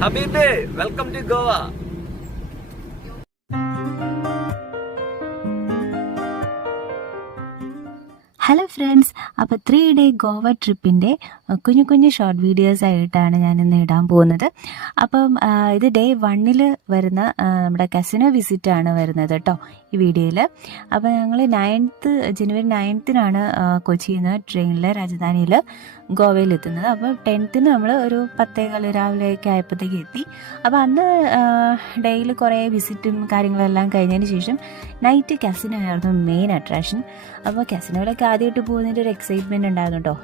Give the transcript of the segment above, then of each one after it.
Habibi, welcome to Goa. Hello friends, അപ്പോൾ 3 day Goa ട്രിപ്പിൻ്റെ കുഞ്ഞു short videos ആയിട്ടാണ് ഞാനിന്ന് ഇടാൻ പോകുന്നത്. അപ്പം ഇത് ഡേ 1 വരുന്ന നമ്മുടെ കസിനോ വിസിറ്റാണ് വരുന്നത് കേട്ടോ ഈ വീഡിയോയിൽ. അപ്പോൾ ഞങ്ങൾ ജനുവരി 9 കൊച്ചിയിൽ നിന്ന് ട്രെയിനിൽ രാജധാനിയിൽ ഗോവയിലെത്തുന്നത്. അപ്പോൾ 10 നമ്മൾ ഒരു 10:15 രാവിലെയൊക്കെ ആയപ്പോഴത്തേക്ക് എത്തി. അപ്പോൾ അന്ന് ഡേയിൽ കുറേ വിസിറ്റും കാര്യങ്ങളെല്ലാം കഴിഞ്ഞതിന് ശേഷം നൈറ്റ് കസിനോ ആയിരുന്നു മെയിൻ അട്രാക്ഷൻ. അപ്പോൾ കസിനോയിലൊക്കെ ആദ്യമായിട്ട് പോകുന്നതിൻ്റെ ഒരു എക്സൈറ്റ്മെൻറ്റ് ഉണ്ടായിരുന്നു കേട്ടോ.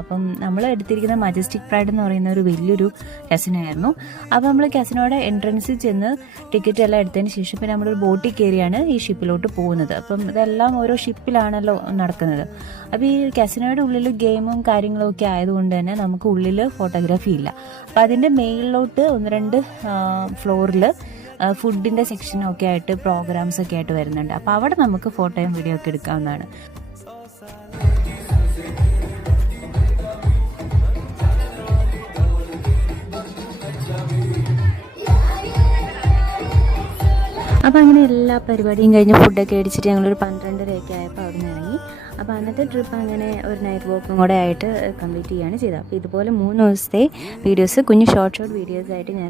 അപ്പം നമ്മൾ എടുത്തിരിക്കുന്ന മജസ്റ്റിക് പ്രൈഡ് എന്ന് പറയുന്ന ഒരു വലിയൊരു കസിനോ ആയിരുന്നു. അപ്പോൾ നമ്മൾ കസിനോയുടെ എൻട്രൻസിൽ ചെന്ന് ടിക്കറ്റ് എല്ലാം എടുത്തതിന് ശേഷം പിന്നെ നമ്മളൊരു ബോട്ടിൽ കയറിയാണ് ഈ ഷിപ്പിലോട്ട് പോകുന്നത്. അപ്പം ഇതെല്ലാം ഓരോ ഷിപ്പിലാണല്ലോ നടക്കുന്നത്. അപ്പോൾ ഈ കസിനോയുടെ ഉള്ളിൽ ഗെയിമും കാര്യങ്ങളും ഒക്കെ ആയതുകൊണ്ട് തന്നെ നമുക്ക് ഉള്ളിൽ ഫോട്ടോഗ്രാഫി ഇല്ല. അപ്പോൾ അതിൻ്റെ മേളിലോട്ട് 1-2 ഫ്ലോറിൽ ഫുഡിൻ്റെ സെക്ഷനൊക്കെ ആയിട്ട് പ്രോഗ്രാംസ് ഒക്കെ ആയിട്ട് വരുന്നുണ്ട്. അപ്പോൾ അവിടെ നമുക്ക് ഫോട്ടോയും വീഡിയോ ഒക്കെ എടുക്കാവുന്നതാണ്. അപ്പോൾ അങ്ങനെ എല്ലാ പരിപാടിയും കഴിഞ്ഞ് ഫുഡൊക്കെ അടിച്ചിട്ട് ഞങ്ങളൊരു 12:30 ആയപ്പോൾ അവിടെ നിന്ന് ഇറങ്ങി. അപ്പോൾ അന്നത്തെ ട്രിപ്പ് അങ്ങനെ ഒരു നൈറ്റ് വാക്കും കൂടെ ആയിട്ട് കംപ്ലീറ്റ് ചെയ്യുകയാണ് ചെയ്തത്. അപ്പോൾ ഇതുപോലെ 3 ദിവസത്തെ വീഡിയോസ് ഷോർട്ട് വീഡിയോസ് ആയിട്ട് ഞാൻ